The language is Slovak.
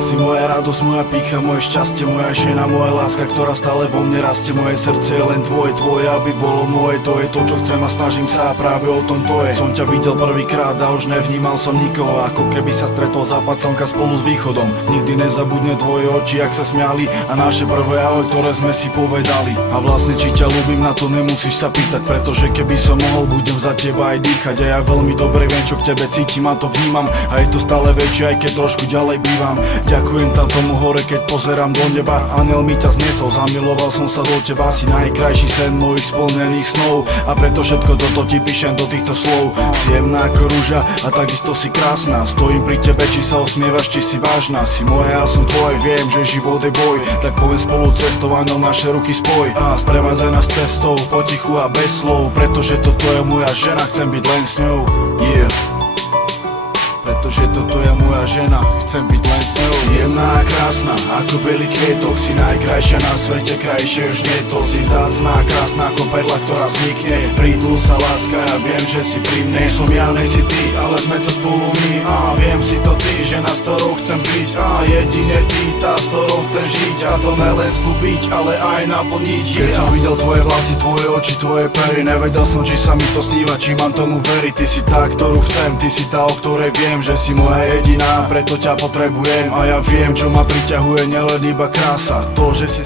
Si moja radosť, moja pýcha, moje šťastie, moja žena, moja láska, ktorá stále vo mne rastie. Moje srdce je len tvoje, aby bolo moje. To je to, čo chcem a snažím sa, a práve o tom to je. Som ťa videl prvýkrát a už nevnímal som nikoho, ako keby sa stretol západ slnka spolu s východom. Nikdy nezabudne tvoje oči, ak sa smiali, a naše prvé ahoj, ktoré sme si povedali. A vlastne či ťa ľúbim, na to nemusíš sa pýtať, pretože keby som mohol, budem za teba aj dýchať. A ja veľmi dobre viem, čo k tebe cítim a to vnímam, a je to stále väčšie, aj keď trošku ďalej bývam. Ďakujem tam tomu hore, keď pozerám do neba. Aniel mi ťa zniesol, zamiloval som sa do teba. Si najkrajší sen mojich splnených snov, a preto všetko toto ti píšem do týchto slov. Si jemná ako rúža a takisto si krásna. Stojím pri tebe, či sa osmievaš, či si vážna. Si moja, ja som tvoje, viem, že život je boj. Tak poviem spolu cestou, aniel naše ruky spoj. A sprevádzaj nás cestou, potichu a bez slov, pretože toto je moja žena, chcem byť len s ňou. Yeah. Pretože toto je moja žena, chcem byť len s ňou. Si jemná a krásna, ako belý kvietok. Si najkrajšia na svete, krajšie už nie to. Si vzácná a krásna ako perla, ktorá vznikne. Prídlu sa láska, ja viem, že si pri mne. Som ja, nej si ty, ale sme to spolu my. A viem si to ty, žena, s ktorou chcem byť. A jedine ty, tá, s ktorou chcem žiť. A to nelen slúbiť, ale aj naplniť. Keď som videl tvoje vlasy, tvoje oči, tvoje pery, nevedel som, či sa mi to sníva, či mám tomu veriť. Ty si tá, ktorú chcem, ty si tá, o ktorej viem, že si moja jediná, preto ťa potrebujem. A ja viem, čo ma priťahuje, nielen iba krása, to, že si